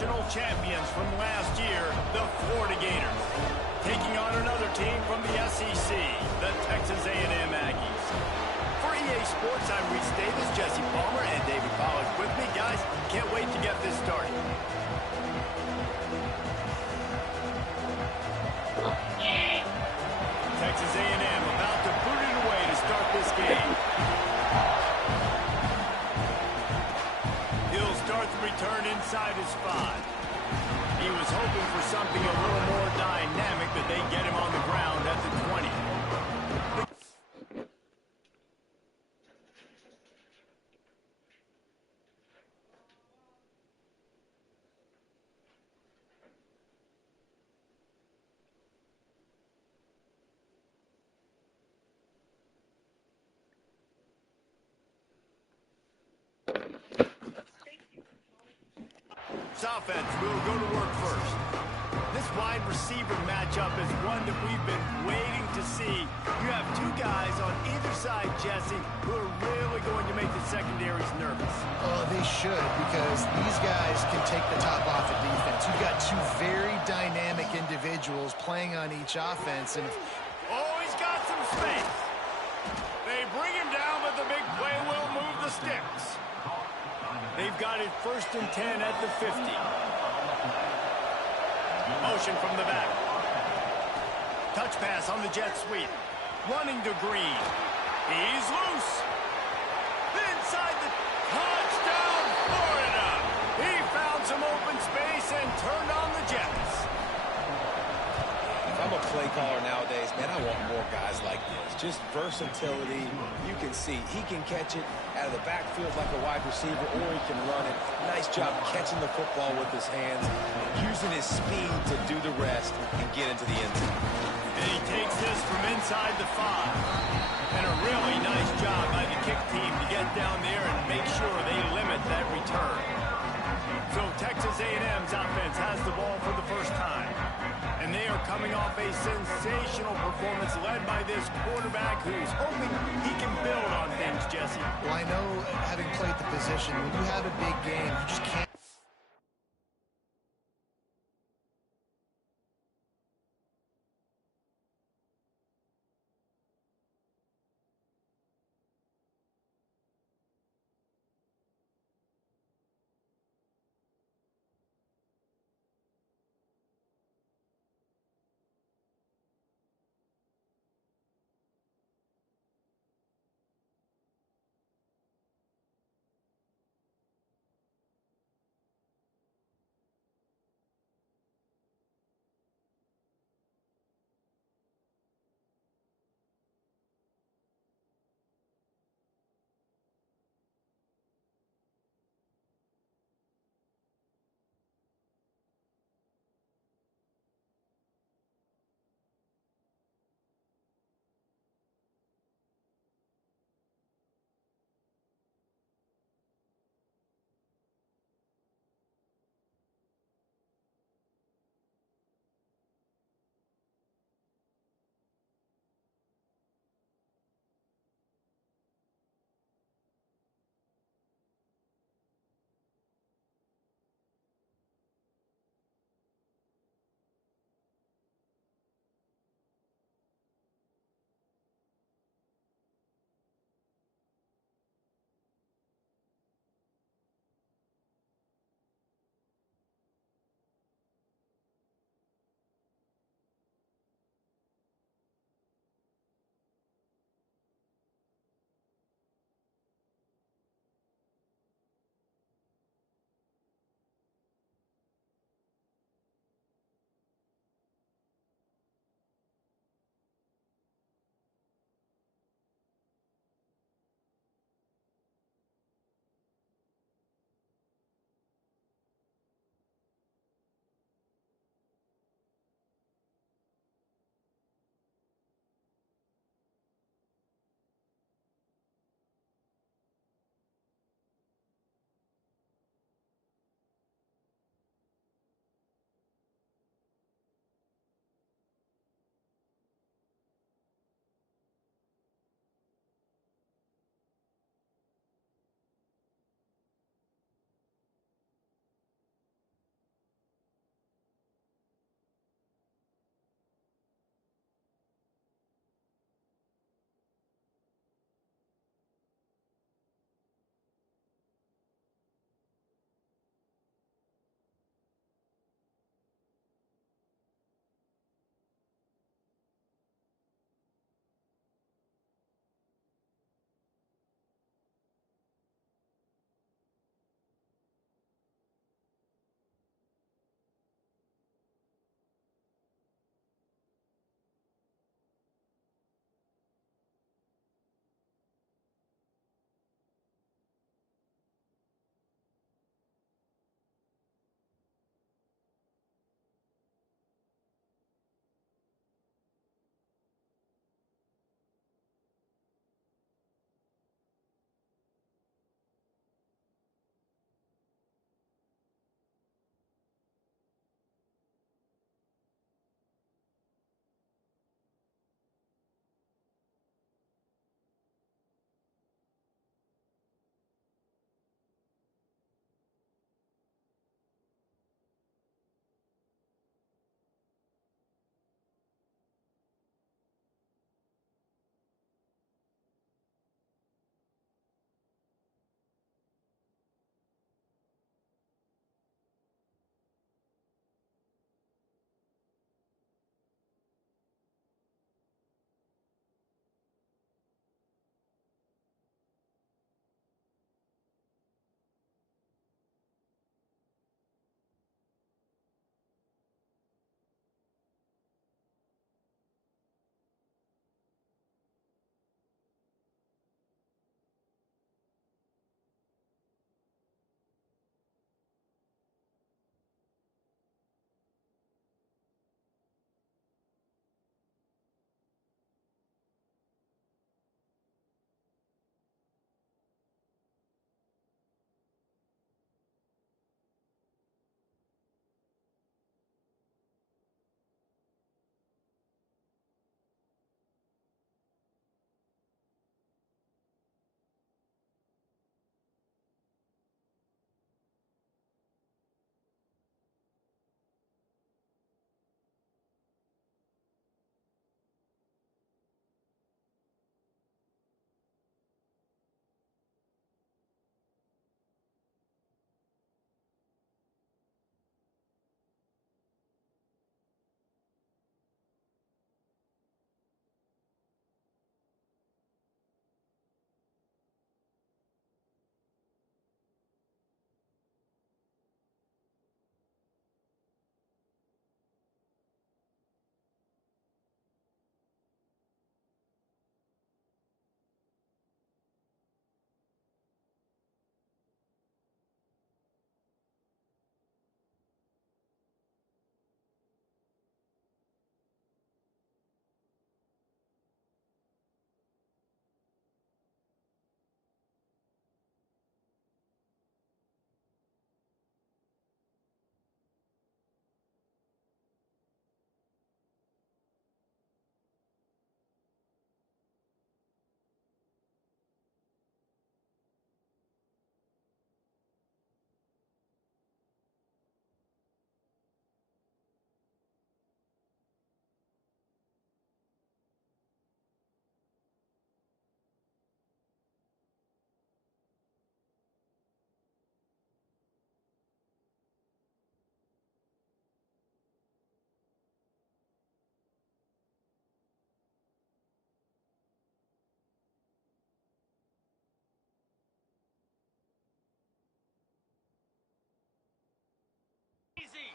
national champions from last year, the Florida Gators, taking on another team from the SEC, the Texas A&M Aggies. For EA Sports, I'm Reese Davis, Jesse Palmer, and David Pollack with me. Guys, can't wait to get this started. Texas A&M about to boot it away to start this game. He'll start the return inside his 5. He was hoping for something a little more dynamic, but they get him on the ground at the 20. Offense will go to work first. This wide receiver matchup is one that we've been waiting to see. You have two guys on either side, Jesse, who are really going to make the secondaries nervous. Oh, they should, because these guys can take the top off of defense. You've got two very dynamic individuals playing on each offense. And oh, he's got some space. They bring him down, but the big play will move the sticks. They've got it 1st and 10 at the 50. Motion from the back. Touch pass on the jet sweep. Running to Green. He's loose. Inside the touchdown, Florida. He found some open space and turned on the Jets. If I'm a play caller nowadays, man, I want more guys like this. Just versatility. You can see he can catch it out of the backfield like a wide receiver, or he can run it. Nice job catching the football with his hands, using his speed to do the rest and get into the end zone. And he takes this from inside the 5. And a really nice job by the kick team to get down there and make sure they limit that return. So Texas A&M's offense has the ball for the first time. And they are coming off a sensational performance led by this quarterback who's hoping he can build on things, Jesse. well, I know, having played the position, when you have a big game, you just can't.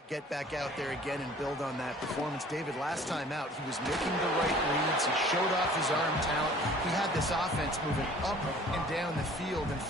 get back out there again and build on that performance. David, last time out, he was making the right reads. He showed off his arm talent. He had this offense moving up and down the field. And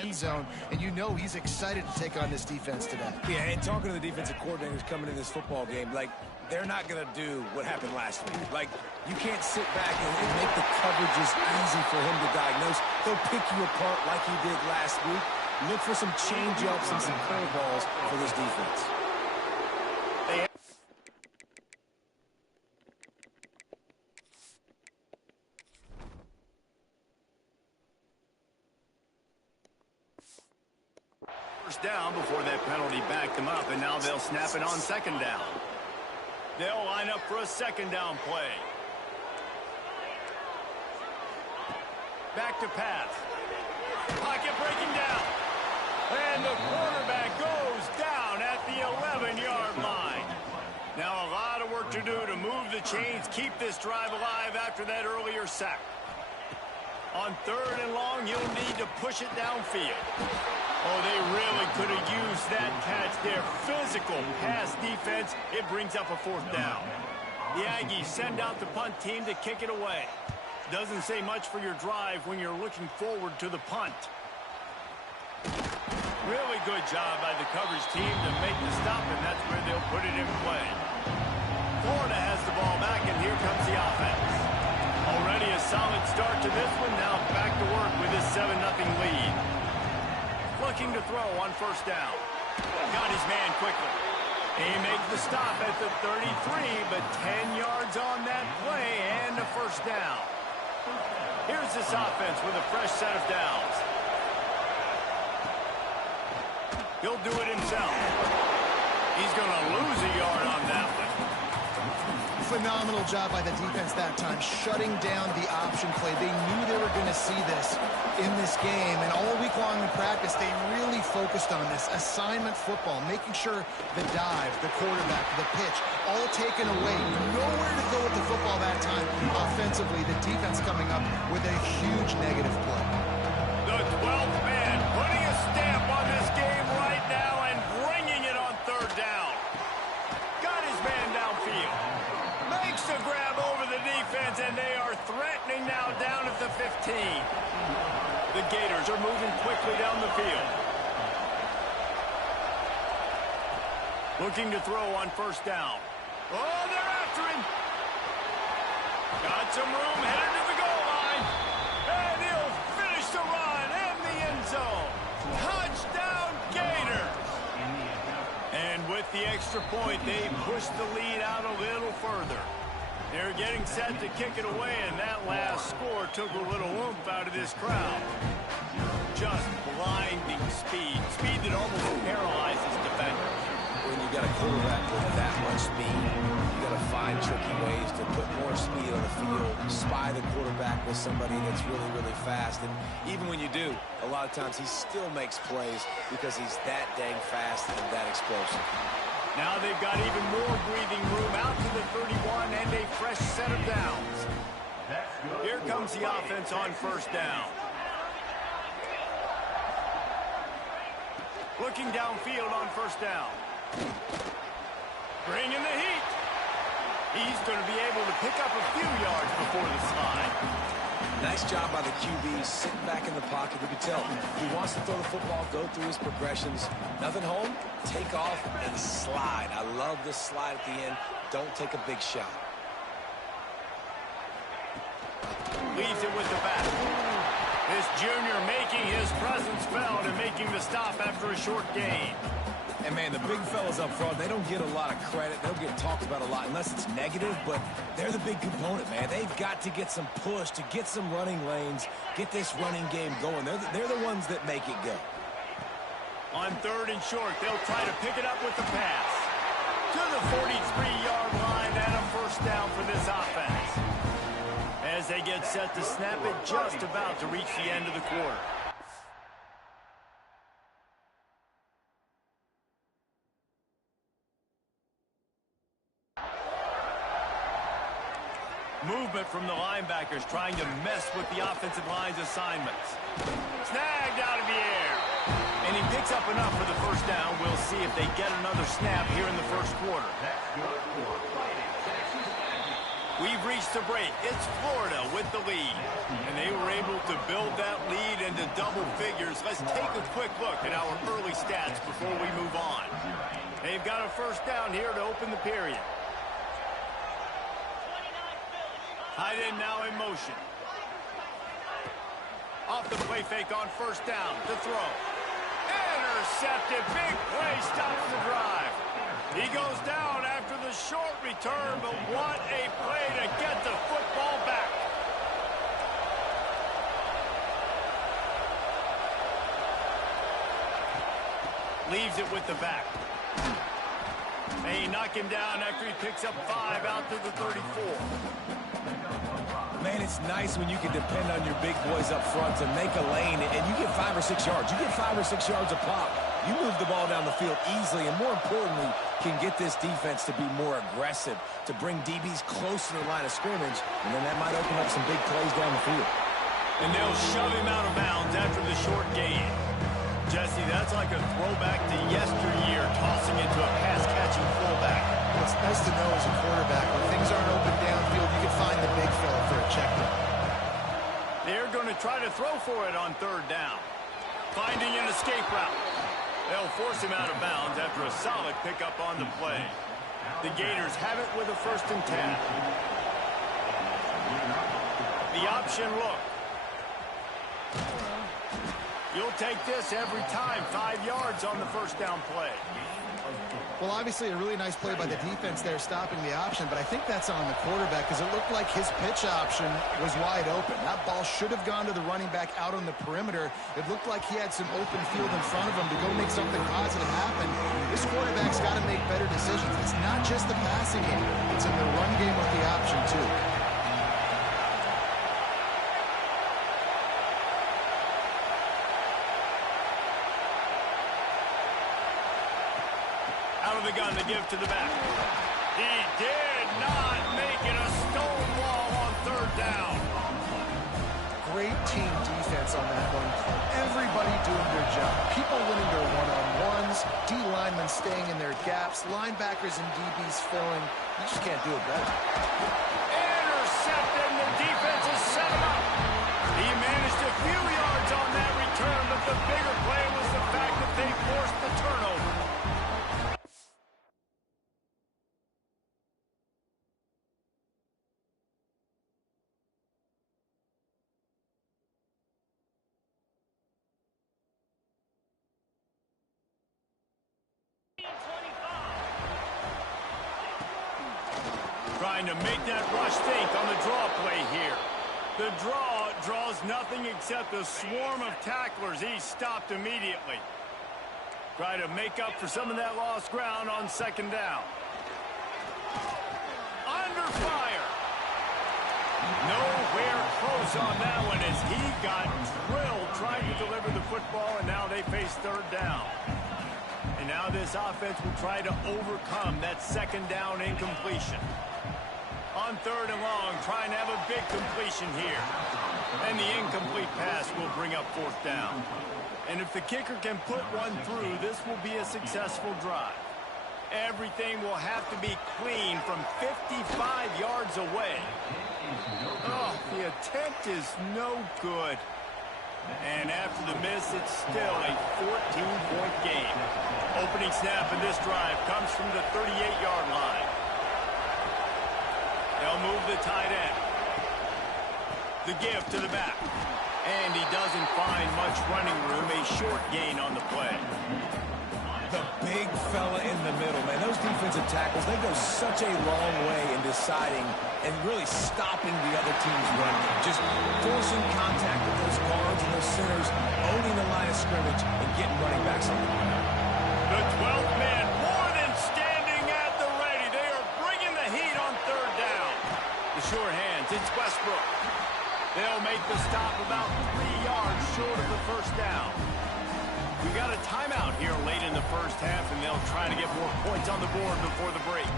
end zone, and you know he's excited to take on this defense today. Yeah, and talking to the defensive coordinators coming in this football game, like, they're not going to do what happened last week. Like, you can't sit back and make the coverages easy for him to diagnose. They'll pick you apart like he did last week. Look for some change-ups and some curveballs for this defense. Down before that penalty backed them up, and now they'll snap it on second down. They'll line up for a second down play. Back to pass. Pocket breaking down. And the quarterback goes down at the 11-yard line. Now a lot of work to do to move the chains, keep this drive alive after that earlier sack. On third and long, you'll need to push it downfield. Oh, they really could have used that catch there. Physical pass defense. It brings up a fourth down. The Aggies send out the punt team to kick it away. Doesn't say much for your drive when you're looking forward to the punt. Really good job by the coverage team to make the stop, and that's where they'll put it in play. Florida has the ball back, and here comes the offense. Already a solid start to this one. Now back to work with his 7-0 lead. Looking to throw on first down. Got his man quickly. He makes the stop at the 33, but 10 yards on that play and a first down. Here's this offense with a fresh set of downs. He'll do it himself. He's going to lose a yard on that one. Phenomenal job by the defense that time, shutting down the option play. They knew they were going to see this in this game, and all week long in practice, they really focused on this assignment football, making sure the dive, the quarterback, the pitch, all taken away. Nowhere to go with the football that time. Offensively, the defense coming up with a huge negative play. The 12th man putting a stamp on this game right now and bringing it on third down. Got his man downfield. Makes the grab over the defense, and they are threatening now down at the 15. The Gators are moving quickly down the field. Looking to throw on first down. Oh, they're after him. Got some room, headed to the goal line. And he'll finish the run in the end zone. Touchdown, Gators. And with the extra point, they push the lead out a little further. They're getting set to kick it away, and that last score took a little oomph out of this crowd. Just blinding speed. Speed that almost paralyzes defenders. When you got a quarterback with that much speed, you got to find tricky ways to put more speed on the field, spy the quarterback with somebody that's really, really fast. And even when you do, a lot of times he still makes plays because he's that dang fast and that explosive. Now they've got even more breathing room out to the 31 and a fresh set of downs. Here comes the offense on first down. Looking downfield on first down. Bringing the heat. He's going to be able to pick up a few yards before the slide. Nice job by the QB, sitting back in the pocket. You can tell he wants to throw the football, go through his progressions. Nothing home, take off and slide. I love this slide at the end. Don't take a big shot. Leaves it with the back. This junior making his presence felt and making the stop after a short gain. And, man, the big fellas up front, they don't get a lot of credit. They don't get talked about a lot unless it's negative, but they're the big component, man. They've got to get some push, to get some running lanes, get this running game going. They're the ones that make it go. On third and short, they'll try to pick it up with the pass. To the 43-yard line and a first down for this offense. As they get set to snap it, just about to reach the end of the quarter. Movement from the linebackers trying to mess with the offensive line's assignments. Snagged out of the air. And he picks up enough for the first down. We'll see if they get another snap here in the first quarter. We've reached the break. It's Florida with the lead. And they were able to build that lead into double figures. Let's take a quick look at our early stats before we move on. They've got a first down here to open the period. Tight end now in motion. Off the play fake on first down to throw. Intercepted. Big play stops the drive. He goes down after the short return, but what a play to get the football back. Leaves it with the back. They knock him down after he picks up 5 out to the 34. Man, it's nice when you can depend on your big boys up front to make a lane, and you get 5 or 6 yards. You get 5 or 6 yards a pop. You move the ball down the field easily, and more importantly, can get this defense to be more aggressive, to bring DBs close to the line of scrimmage, and then that might open up some big plays down the field. And they'll shove him out of bounds after the short gain. Jesse, that's like a throwback to yesteryear, tossing it to a pass-catching fullback. Well, it's nice to know as a quarterback, when things aren't open downfield, you can find the big fella for a check down. They're going to try to throw for it on third down. Finding an escape route. They'll force him out of bounds after a solid pickup on the play. The Gators have it with a 1st and 10. The option look. You'll take this every time. 5 yards on the first down play. Well, obviously a really nice play by the defense there stopping the option, but I think that's on the quarterback because it looked like his pitch option was wide open. That ball should have gone to the running back out on the perimeter. It looked like he had some open field in front of him to go make something positive happen. This quarterback's got to make better decisions. It's not just the passing game. It's in the run game with the option, too. The gun to give to the back. He did not make it a stonewall on third down. Great team defense on that one. Everybody doing their job. People winning their one-on-ones, D-linemen staying in their gaps, linebackers and DBs filling. You just can't do it better. Intercepted, and the defense has set him up. He managed a few yards on that return, but the bigger play was the fact that they forced the turnover. Trying to make that rush think on the draw play here. The draw draws nothing except a swarm of tacklers. He's stopped immediately. Try to make up for some of that lost ground on second down. Under fire. Nowhere close on that one as he got drilled trying to deliver the football, and now they face third down. And now this offense will try to overcome that second down incompletion. On third and long, trying to have a big completion here. And the incomplete pass will bring up fourth down. And if the kicker can put one through, this will be a successful drive. Everything will have to be clean from 55 yards away. Oh, the attempt is no good. And after the miss, it's still a 14-point game. Opening snap in this drive comes from the 38-yard line. They'll move the tight end. The give to the back. And he doesn't find much running room. A short gain on the play. The big fella in the middle, man. Those defensive tackles, they go such a long way in deciding and really stopping the other team's run. Just forcing contact with those guards and those centers, owning the line of scrimmage, and getting running backs on the ground. The 12th man more than standing at the ready. They are bringing the heat on third down. The short hands, it's Westbrook. They'll make the stop about 3 yards short of the first down. We got a timeout here late in the first half, and they'll try to get more points on the board before the break.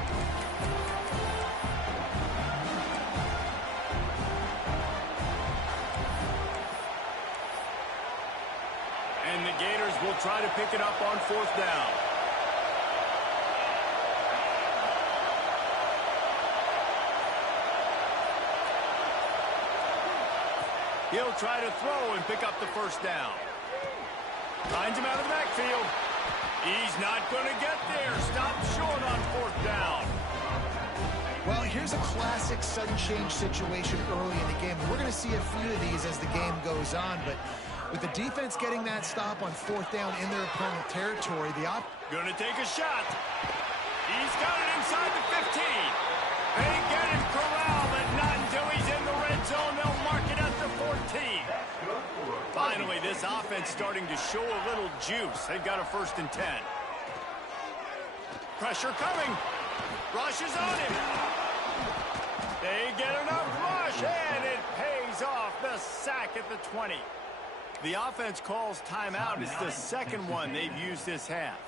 And the Gators will try to pick it up on fourth down. He'll try to throw and pick up the first down. Finds him out of the backfield. He's not going to get there. Stopped short on fourth down. Well, here's a classic sudden change situation early in the game. We're going to see a few of these as the game goes on, but with the defense getting that stop on fourth down in their opponent territory, Going to take a shot. He's got it inside the 15. They get him corralled, but not until he's in the red zone. They'll mark it at the 14. Finally, this offense starting to show a little juice. They've got a 1st and 10. Pressure coming. Rush is on him. They get enough rush, and it pays off. The sack at the 20. The offense calls timeout. It's the second one they've used this half.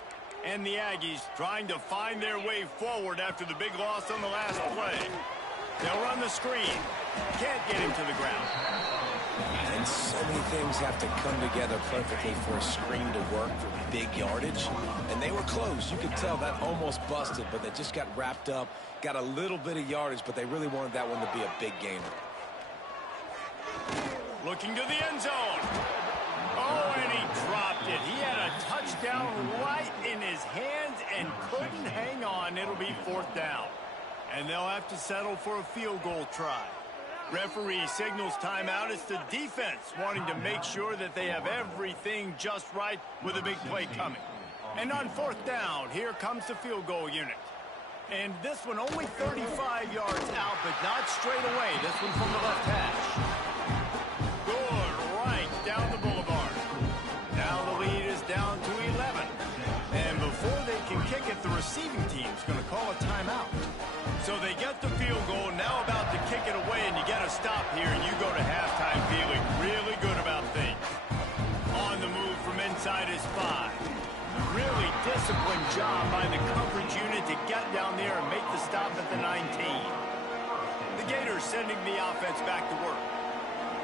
And the Aggies trying to find their way forward after the big loss on the last play. They'll run the screen. Can't get him to the ground. And so many things have to come together perfectly for a screen to work for big yardage. And they were close. You could tell that almost busted, but they just got wrapped up, got a little bit of yardage, but they really wanted that one to be a big gainer. Looking to the end zone. Oh, and he dropped it. He had a touchdown right in his hands and couldn't hang on. It'll be 4th down. And they'll have to settle for a field goal try. Referee signals timeout. It's the defense wanting to make sure that they have everything just right with a big play coming. And on 4th down, here comes the field goal unit. And this one only 35 yards out, but not straight away. This one from the left hash. Good right down the boulevard. Now the lead is down to 11. And before they can kick it, the receiving team's going to call a timeout. So they get the field goal, now about to kick it away, and you get a stop here, and you go to halftime feeling really good about things. On the move from inside his 5. Really disciplined job by the coverage unit to get down there and make the stop at the 19. The Gators sending the offense back to work.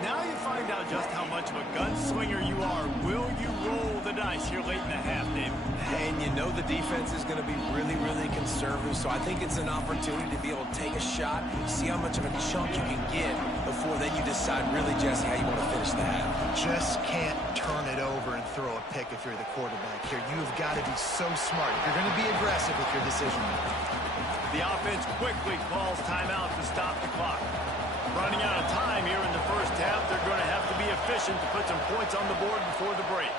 Now you find out just how much of a gunslinger you are. Will you roll the dice here late in the half, Dave? And you know the defense is going to be really, really conservative, so I think it's an opportunity to be able to take a shot, see how much of a chunk you can get before then you decide really, Jesse, how you want to finish the half. just can't turn it over and throw a pick if you're the quarterback here. You've got to be so smart. You're going to be aggressive with your decision. The offense quickly calls timeout to stop the clock. Running out of time here in the first half, they're going to have to be efficient to put some points on the board before the break.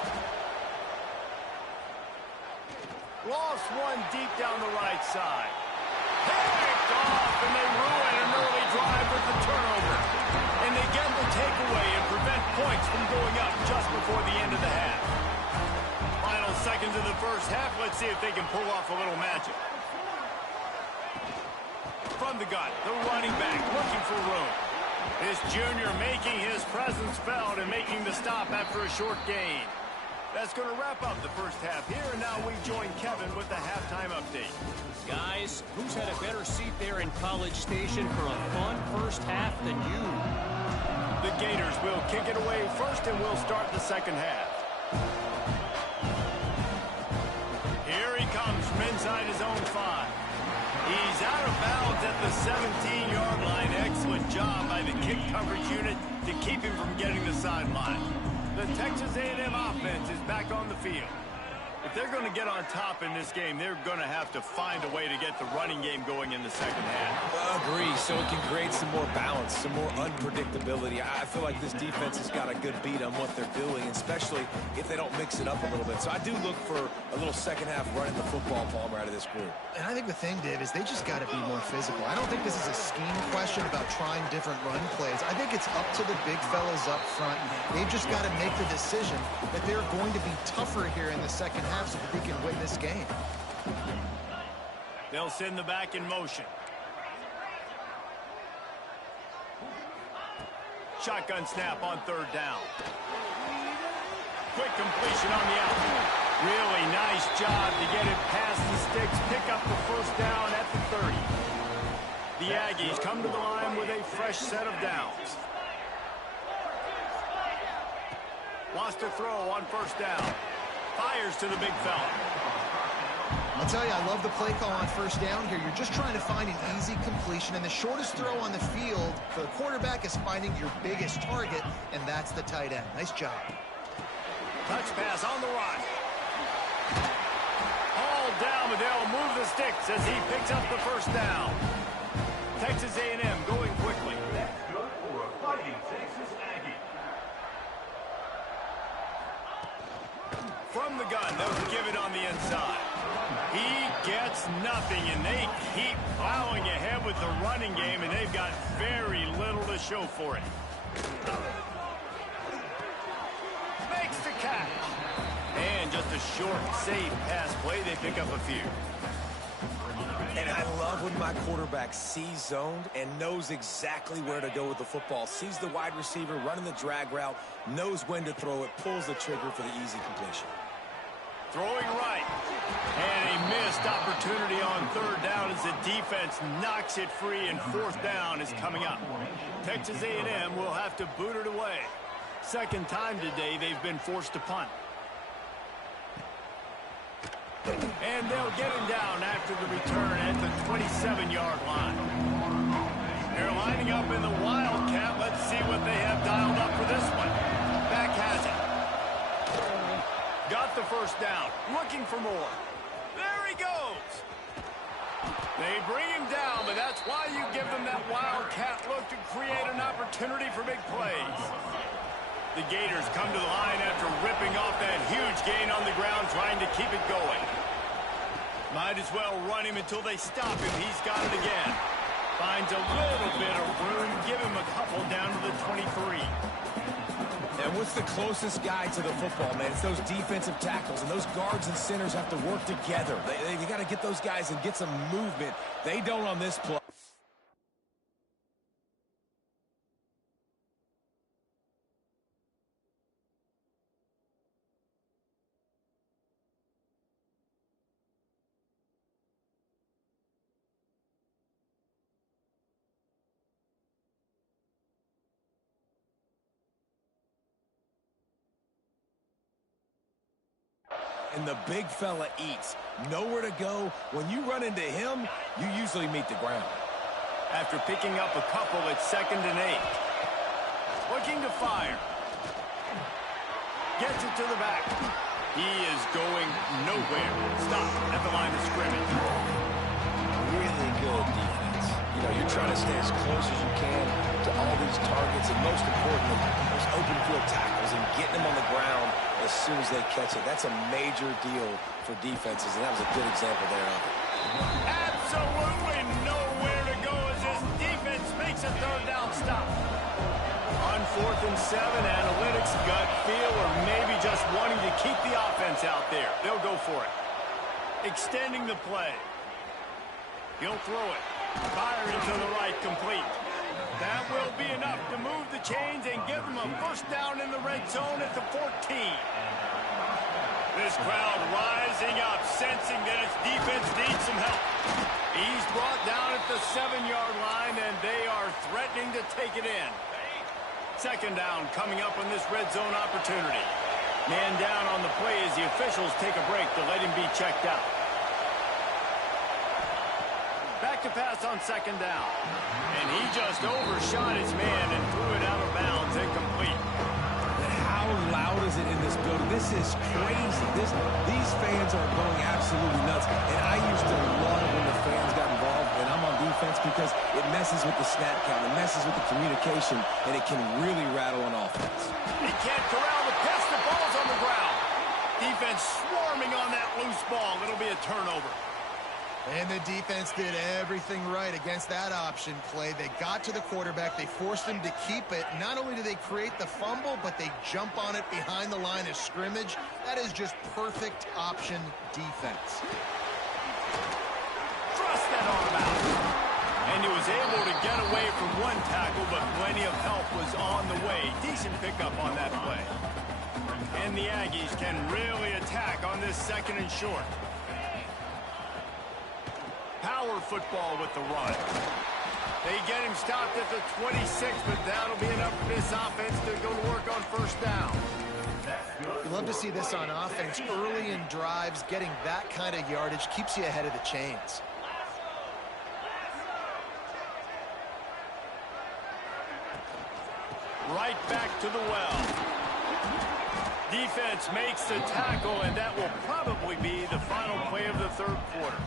Lost one deep down the right side. Picked off, and they ruin an early drive with the turnover. And they get the takeaway and prevent points from going up just before the end of the half. Final seconds of the first half. Let's see if they can pull off a little magic. From the gun, the running back looking for room. This junior making his presence felt and making the stop after a short gain. That's going to wrap up the first half here, and now we join Kevin with the halftime update. Guys, who's had a better seat there in College Station for a fun first half than you? The Gators will kick it away first, and we'll start the second half. Here he comes from inside his own 5. He's out of bounds at the 17-yard line. Excellent job by the kick coverage unit to keep him from getting the sideline. The Texas A&M offense is back on the field. If they're going to get on top in this game, they're going to have to find a way to get the running game going in the second half. Agree, so it can create some more balance, some more unpredictability. I feel like this defense has got a good beat on what they're doing, especially if they don't mix it up a little bit. So I do look for a little second half running the football Palmer out of this group. And I think the thing, Dave, is they just got to be more physical. I don't think this is a scheme question about trying different run plays. I think it's up to the big fellas up front. They've just got to make the decision that they're going to be tougher here in the second half so that they can win this game. They'll send the back in motion. Shotgun snap on third down. Quick completion on the out. Really nice job to get it past the sticks, pick up the first down at the 30. The Aggies come to the line with a fresh set of downs. Wants to throw on first down. Fires to the big fella. I'll tell you, I love the play call on first down here. You're just trying to find an easy completion, and the shortest throw on the field for the quarterback is finding your biggest target, and that's the tight end. Nice job. Touch pass on the run. All down, but they'll move the sticks as he picks up the first down. Texas A&M going quickly. That's good for a fighting Texas Aggie. From the gun, they'll give it on the inside. He gets nothing, and they keep plowing ahead with the running game, and they've got very little to show for it. Makes the catch. And just a short, safe pass play. They pick up a few. And I love when my quarterback sees zoned and knows exactly where to go with the football. Sees the wide receiver running the drag route, knows when to throw it, pulls the trigger for the easy completion. Throwing right. And a missed opportunity on third down as the defense knocks it free, and fourth down is coming up. Texas A&M will have to boot it away. Second time today they've been forced to punt. And they'll get him down after the return at the 27-yard line. They're lining up in the Wildcat. Let's see what they have dialed up for this one. Back has it. Got the first down. Looking for more. There he goes. They bring him down, but that's why you give them that Wildcat look to create an opportunity for big plays. The Gators come to the line after ripping off that huge gain on the ground, trying to keep it going. Might as well run him until they stop him. He's got it again. Finds a little bit of room. Give him a couple down to the 23. And what's the closest guy to the football, man? It's those defensive tackles, and those guards and centers have to work together. They got to get those guys and get some movement. They don't on this play. And the big fella eats. Nowhere to go. When you run into him, you usually meet the ground. After picking up a couple, it's 2nd and 8. Looking to fire. Gets it to the back. He is going nowhere. Stop at the line of scrimmage. Really good defense. You know, you're trying to stay as close as you can to all these targets, and most importantly, those open field tackles and getting them on the ground as soon as they catch it. That's a major deal for defenses, and that was a good example there of it. Absolutely nowhere to go as this defense makes a third down stop. On 4th and 7, analytics, gut feel, or maybe just wanting to keep the offense out there. They'll go for it. Extending the play. He'll throw it. Firing to the right, complete. That will be enough to move the chains and give them a first down in the red zone at the 14. This crowd rising up, sensing that its defense needs some help. He's brought down at the 7-yard line, and they are threatening to take it in. Second down coming up on this red zone opportunity. Man down on the play as the officials take a break to let him be checked out. Back to pass on 2nd down. And he just overshot his man and threw it out of bounds, incomplete. How loud is it in this building? This is crazy. These fans are going absolutely nuts. And I used to love when the fans got involved, and I'm on defense, because it messes with the snap count, it messes with the communication, and it can really rattle an offense. He can't corral the pass. The ball's on the ground. Defense swarming on that loose ball. It'll be a turnover. And the defense did everything right against that option play. They got to the quarterback. They forced him to keep it. Not only do they create the fumble, but they jump on it behind the line of scrimmage. That is just perfect option defense. Thrust that arm out. And he was able to get away from one tackle, but plenty of help was on the way. Decent pickup on that play. And the Aggies can really attack on this 2nd and short. Power football with the run. They get him stopped at the 26, but that'll be enough for this offense to go to work on first down. You love to see this on offense. Early in drives, getting that kind of yardage keeps you ahead of the chains. Right back to the well. Defense makes the tackle, and that will probably be the final play of the third quarter.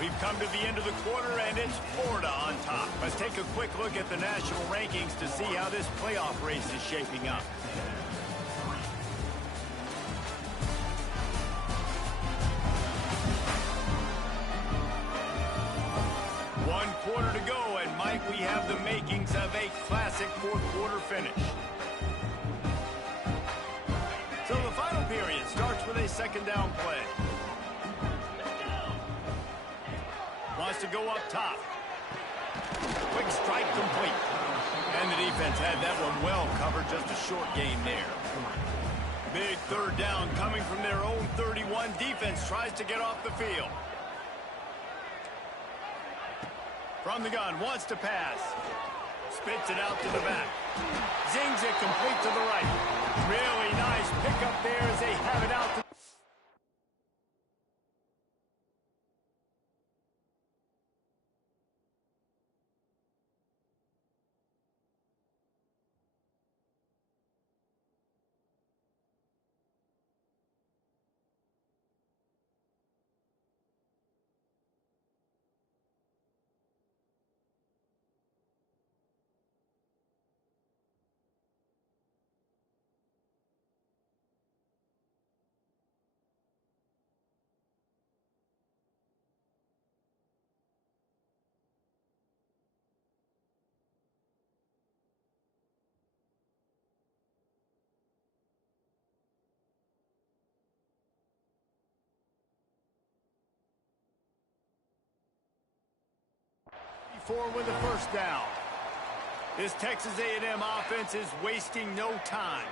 We've come to the end of the quarter, and it's Florida on top. Let's take a quick look at the national rankings to see how this playoff race is shaping up. One quarter to go, and might we have the makings of a classic fourth quarter finish. So the final period starts with a second down play. Wants to go up top. Quick strike complete. And the defense had that one well covered, just a short gain there. Big third down coming from their own 31. Defense tries to get off the field. From the gun, wants to pass. Spits it out to the back. Zings it complete to the right. Really nice pickup there as they have it out to with a first down. This Texas A&M offense is wasting no time.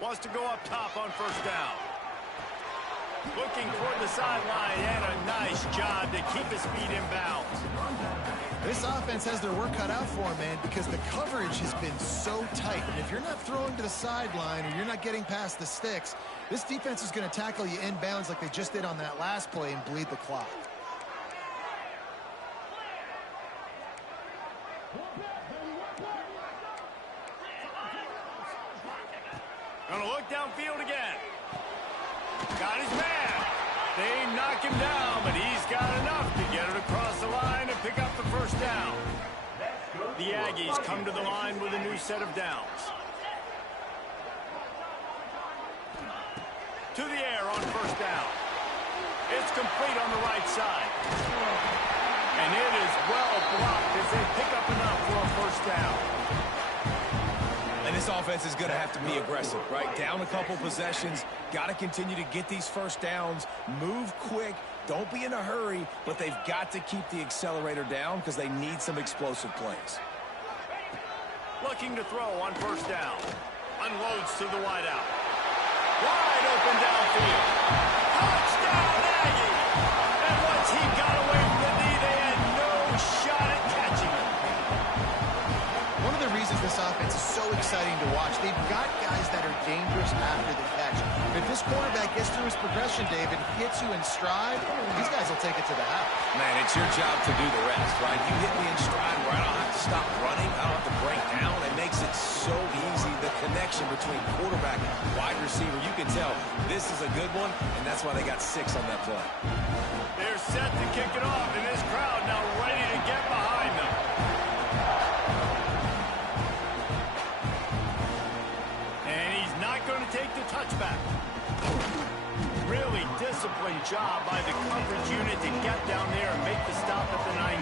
Wants to go up top on first down. Looking toward the sideline, and a nice job to keep his feet in bounds. This offense has their work cut out for them, man, because the coverage has been so tight. And if you're not throwing to the sideline or you're not getting past the sticks, this defense is going to tackle you inbounds like they just did on that last play and bleed the clock. Gonna look downfield again. Got his man. They knock him down, but he's got enough to get it across the line and pick up the first down. The Aggies come to the line with a new set of downs. To the air on first down. It's complete on the right side. And it is well blocked as they pick up enough for a first down. And this offense is going to have to be aggressive, right? Down a couple possessions, got to continue to get these first downs, move quick, don't be in a hurry, but they've got to keep the accelerator down because they need some explosive plays. Looking to throw on first down. Unloads to the wideout. Wide open downfield. Touchdown, Aggie! And once he got away from the knee, they had no shot at catching him. One of the reasons this offense is so exciting to watch, they've got guys that are dangerous after the catch. If this quarterback gets through his progression, David, hits you in stride, these guys will take it to the house. Man, it's your job to do the rest, right? You hit me in stride where I don't have to stop running, I don't have to break down. It makes it so easy, the connection between quarterback and wide receiver. You can tell this is a good one, and that's why they got 6 on that play. They're set to kick it off, and this crowd now ready to get behind them. And he's not going to take the touchback. Really disciplined job by the coverage unit to get down there and make the stop at the 19.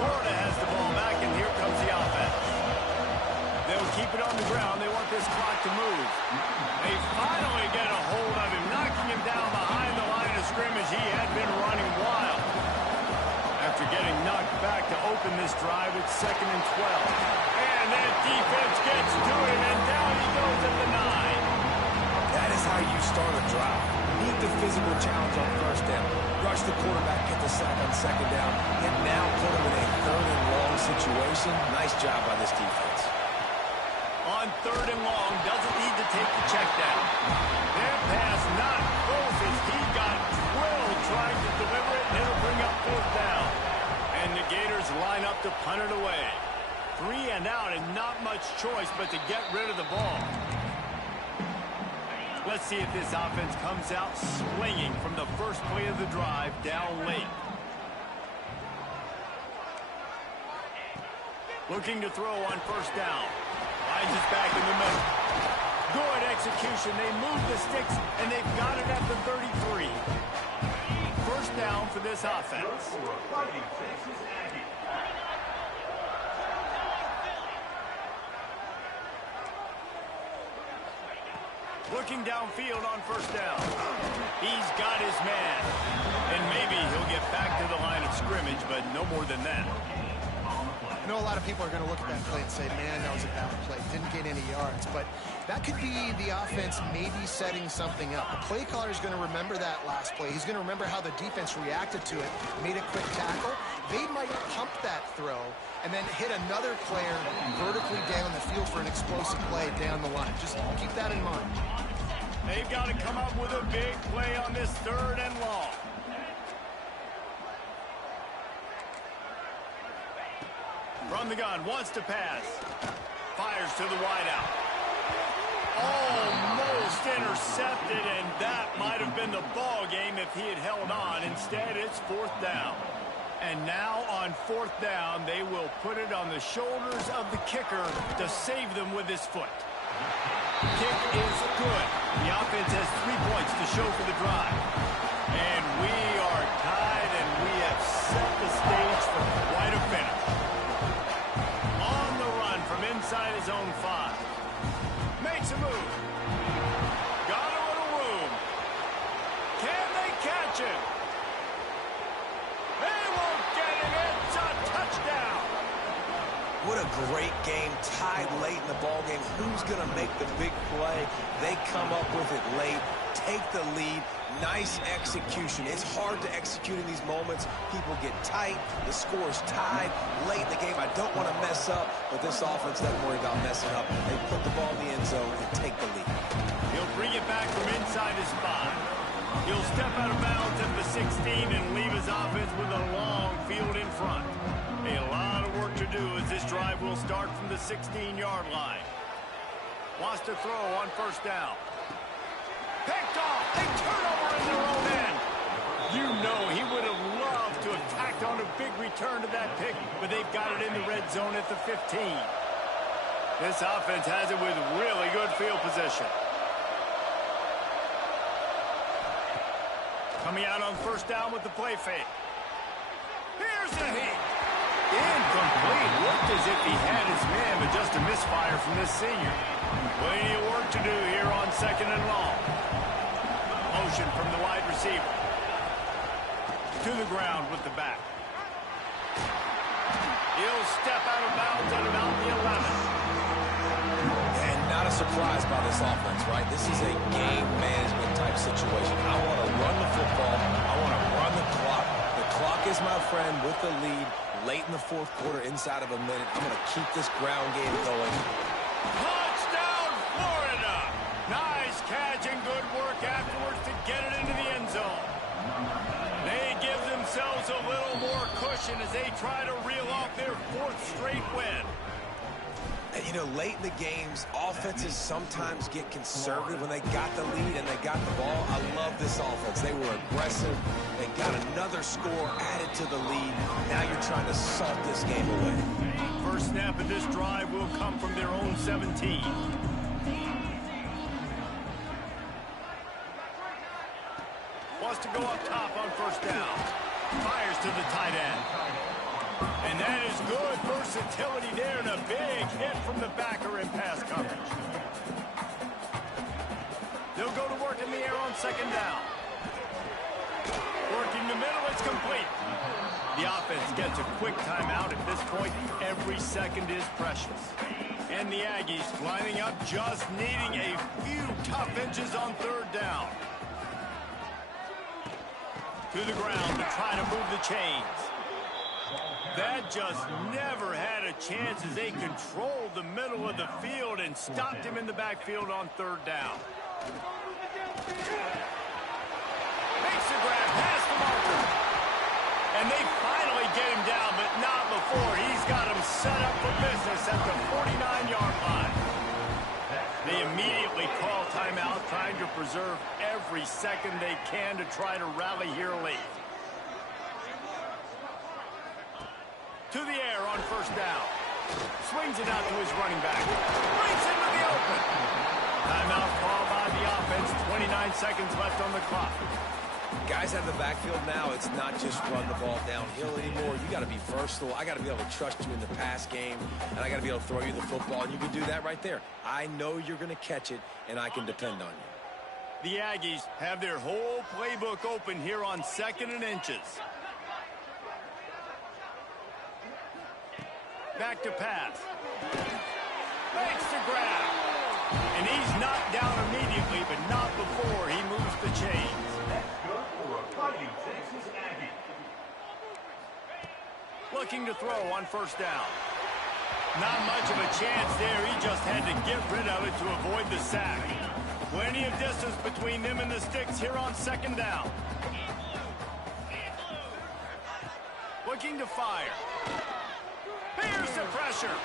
Florida has the ball back, and here comes the offense. They'll keep it on the ground. They want this clock to move. They finally get a hold of him, knocking him down behind the line of scrimmage. He had been running wild. After getting knocked back to open this drive, it's 2nd and 12. And that defense gets to him, and down he goes at the 9. That is how you start a drive. Meet the physical challenge on first down. Rush the quarterback, get the sack on second down, and now put him in a third and long situation. Nice job by this defense. On third and long, doesn't need to take the check down. That pass not close as he got drilled trying to deliver it, and it'll bring up fourth down. And the Gators line up to punt it away. 3 and out and not much choice but to get rid of the ball. Let's see if this offense comes out swinging from the first play of the drive down late. Looking to throw on first down. Lines is back in the middle. Good execution. They move the sticks, and they've got it at the 33. First down for this offense. Fighting Texas Aggies. Looking downfield on first down. He's got his man. And maybe he'll get back to the line of scrimmage, but no more than that. I know a lot of people are going to look at that play and say, man, that was a bad play. Didn't get any yards. But that could be the offense maybe setting something up. The play caller is going to remember that last play. He's going to remember how the defense reacted to it, made a quick tackle. They might pump that throw and then hit another player vertically down the field for an explosive play down the line. Just keep that in mind. They've got to come up with a big play on this third and long. From the gun, wants to pass. Fires to the wideout. Almost intercepted, and that might have been the ball game if he had held on. Instead, it's fourth down. And now on fourth down, they will put it on the shoulders of the kicker to save them with his foot. Kick is good. The offense has 3 points to show for the drive. And we are tied, and we have set the stage for quite a finish. On the run from inside his own 5. Makes a move. Got a little room. Can they catch him? They won't get it. It's a touchdown. What a great game, tied late in the ballgame. Who's going to make the big play? They come up with it late, take the lead. Nice execution. It's hard to execute in these moments. People get tight. The score is tied late in the game. I don't want to mess up, but this offense doesn't worry about messing up. They put the ball in the end zone and take the lead. He'll bring it back from inside his 5. He'll step out of bounds at the 16 and leave his offense with a long field in front. A lot of work to do as this drive will start from the 16-yard line. Wants to throw on first down. Picked off. They turn over in their own end. You know he would have loved to have tacked on a big return to that pick, but they've got it in the red zone at the 15. This offense has it with really good field position. Coming out on first down with the play fake. Here's the hit. Incomplete. Looked as if he had his man, but just a misfire from this senior. Plenty of work to do here on second and long. Motion from the wide receiver. To the ground with the back. He'll step out of bounds at about the 11. And not a surprise by this offense, right? This is a game management type situation. I want to run the football. I want to run the clock. The clock is my friend with the lead. Late in the fourth quarter, inside of a minute, I'm going to keep this ground game going. Touchdown, Florida! Nice catch and good work afterwards to get it into the end zone. They give themselves a little more cushion as they try to reel off their 4th straight win. And, you know, late in the games, offenses sometimes get conservative when they got the lead and they got the ball. I love this offense. They were aggressive. They got another score added to the lead. Now you're trying to salt this game away. First snap of this drive will come from their own 17. Wants to go up top on first down. Fires to the tight end. And that is good versatility there and a big hit from the backer in pass coverage. They'll go to work in the air on second down. Working the middle, it's complete. The offense gets a quick timeout. At this point, every second is precious. And the Aggies lining up, just needing a few tough inches on third down. to the ground to try to move the chains. That just never had a chance as they controlled the middle of the field and stopped him in the backfield on third down. Makes the grab past the marker. And they finally get him down, but not before. He's got him set up for business at the 49-yard line. They immediately call timeout, trying to preserve every second they can to try to rally here late. To the air on first down. Swings it out to his running back. Brings into the open. Timeout call by the offense. 29 seconds left on the clock. Guys out of the backfield now, it's not just run the ball downhill anymore. You got to be versatile. I got to be able to trust you in the pass game, and I got to be able to throw you the football, and you can do that right there. I know you're going to catch it, and I can depend on you. The Aggies have their whole playbook open here on 2nd and inches. Back to pass. Makes the grab. And he's knocked down immediately, but not before he moves the chains. That's good for a Fighting Texas Aggie. Looking to throw on first down. Not much of a chance there. He just had to get rid of it to avoid the sack. Plenty of distance between them and the sticks here on 2nd down. Looking to fire. Here's the pressure.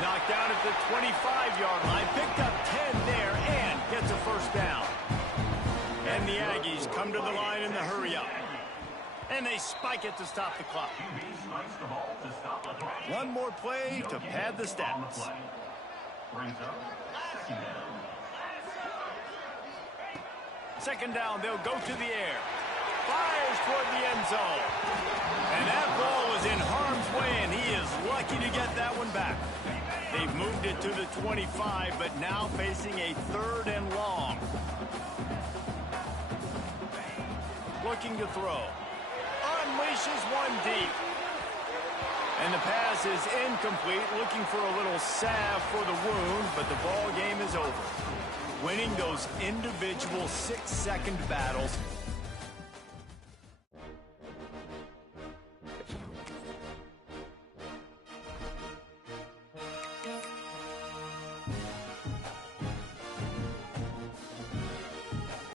Knocked down at the 25-yard line. Picked up 10 there and gets a first down. And the Aggies come to the line in the hurry-up. And they spike it to stop the clock. One more play to pad the stats. Brings up 2nd down. 2nd down, they'll go to the air. Fires toward the end zone. And that ball was in harm's way, and he is lucky to get that one back. They've moved it to the 25, but now facing a 3rd and long. Looking to throw. Unleashes one deep. And the pass is incomplete, looking for a little salve for the wound, but the ball game is over. Winning those individual 6-second battles